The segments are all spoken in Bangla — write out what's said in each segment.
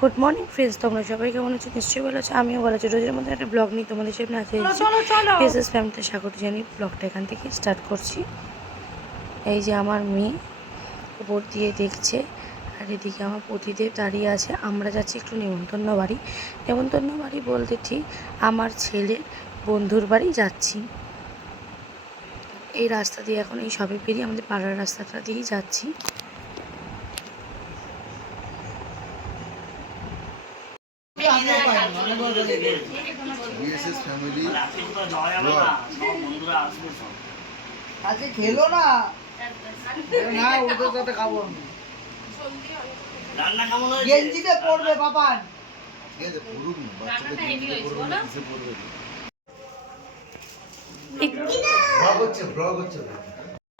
গুড মর্নিং ফ্রেন্ডস, তোমরা সবাই কেমন আছো? নিশ্চয়ই ভালো আছো, আমিও ভালো আছি। রোজের মধ্যে একটা ব্লগ নিয়ে তোমাদের সামনে এসেছি। ফ্যামিলিতে স্বাগত জানিয়ে ব্লগটা এখান থেকে স্টার্ট করছি। এই যে আমার মেয়ে উপর দিয়ে দেখছে, আর এদিকে আমার পতিদেব দাঁড়িয়ে আছে। আমরা যাচ্ছি একটু নেমন্তন্ন বাড়ি বলতে ঠিক আমার ছেলের বন্ধুর বাড়ি যাচ্ছি। এই রাস্তা দিয়ে এখন এই সবে পেরিয়ে আমাদের পাড়ার রাস্তাটা দিয়েই যাচ্ছি। খেলো না না ওদের সাথে খাবো আমি। গেঞ্জিতে পড়বে বাবান। ঠিক আছে পড়ুক না, বাচ্চাদের গেঞ্জিতে পড়বে না, কিসে পড়বে? ব্লগ হচ্ছে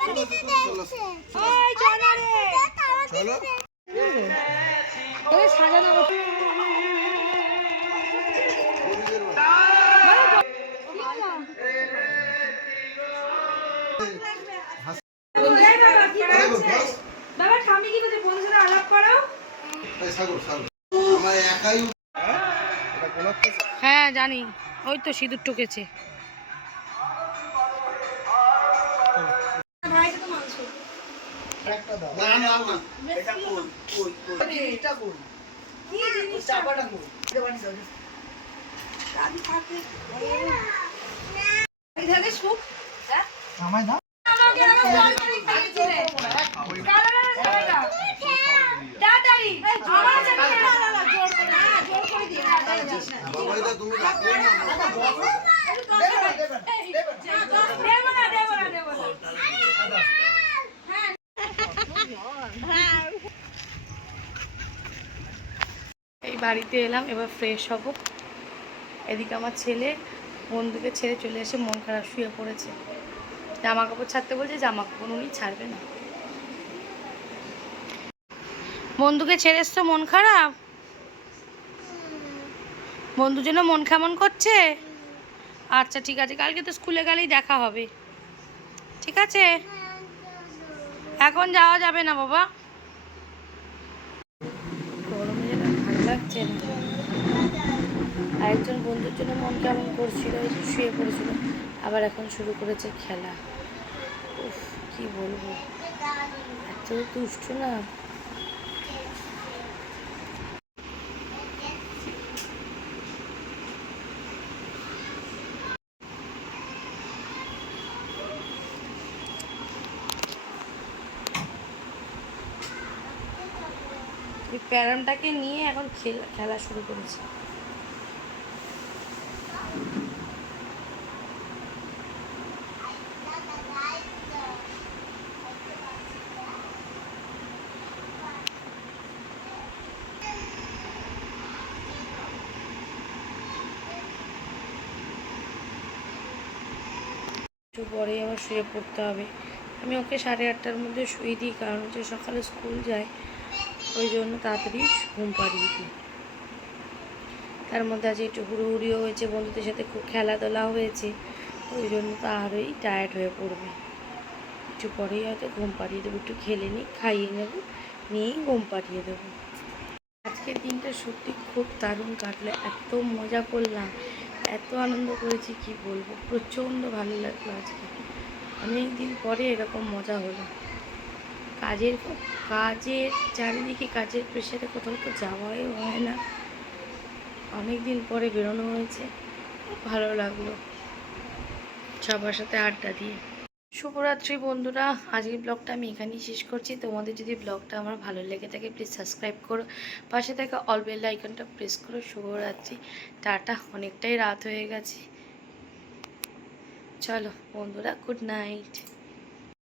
চলো চলো চলো সাজানো হ্যাঁ জানি, ওই তো সিঁদুর টুকেছে। এই বাড়িতে এলাম, এবার ফ্রেশ হব। এদিকে আমার ছেলে বন্ধুকে ছেড়ে চলে এসে মন খারাপ শুয়ে পড়েছে। জামা কাপড় ছাড়তে বলছে, জামা কাপড় উনি ছাড়বে না। বন্ধুকে ছেড়ে এসছো, মন খারাপ? বন্ধুর জন্য মন কেমন করছে? আচ্ছা ঠিক আছে, কালকে তো স্কুলে গেলেই দেখা হবে। ঠিক আছে, এখন যাওয়া যাবে না বাবা, গরমে যেন ভালো লাগছে না। আরেকজন বন্ধুর জন্য মন কেমন করছিল, শুয়ে পড়েছিল, আবার এখন শুরু করেছে খেলা। উফ কি বলবো, এত দুষ্ট না। এই প্যারামটাকে নিয়ে এখন খেলা শুরু করেছে। একটু পরেই আবার শুয়ে পড়তে হবে। আমি ওকে 8:30টার মধ্যে শুয়ে দিই, কারণ হচ্ছে সকালে স্কুল যায়, ওই জন্য তাড়াতাড়ি ঘুম পাড়িয়ে দিই। তার মধ্যে আজ একটু হুড়োহুড়িও হয়েছে, বন্ধুদের সাথে খুব খেলাধুলা হয়েছে, ওই জন্য তো আরোই টায়ার্ড হয়ে পড়বে। একটু পরেই হয়তো ঘুম পাড়িয়ে দেবো, একটু খেলে নিই, খাইয়ে নেব, নিয়েই ঘুম পাড়িয়ে দেবো। আজকের দিনটা সত্যি খুব দারুণ কাটলো, এত মজা করলাম, এত আনন্দ করেছি কি বলবো, প্রচণ্ড ভালো লাগলো আজকে। অনেক দিন পরে এরকম মজা হলো। কাজের চারিদিকে কাজের প্রেশারে কোথাও তো যাওয়াই হয় না, অনেক দিন পরে বেরোনো হয়েছে, ভালো লাগলো সবার সাথে আড্ডা দিয়ে। শুভরাত্রি বন্ধুরা, আজকের ব্লগটা আমি এখানেই শেষ করছি। তোমাদের যদি ব্লগটা আমার ভালো লেগে থাকে প্লিজ সাবস্ক্রাইব করো, পাশে থাকা অল বেল আইকনটা প্রেস করো। শুভরাত্রি, টাটা, অনেকটাই রাত হয়ে গেছে। চলো বন্ধুরা, গুড নাইট।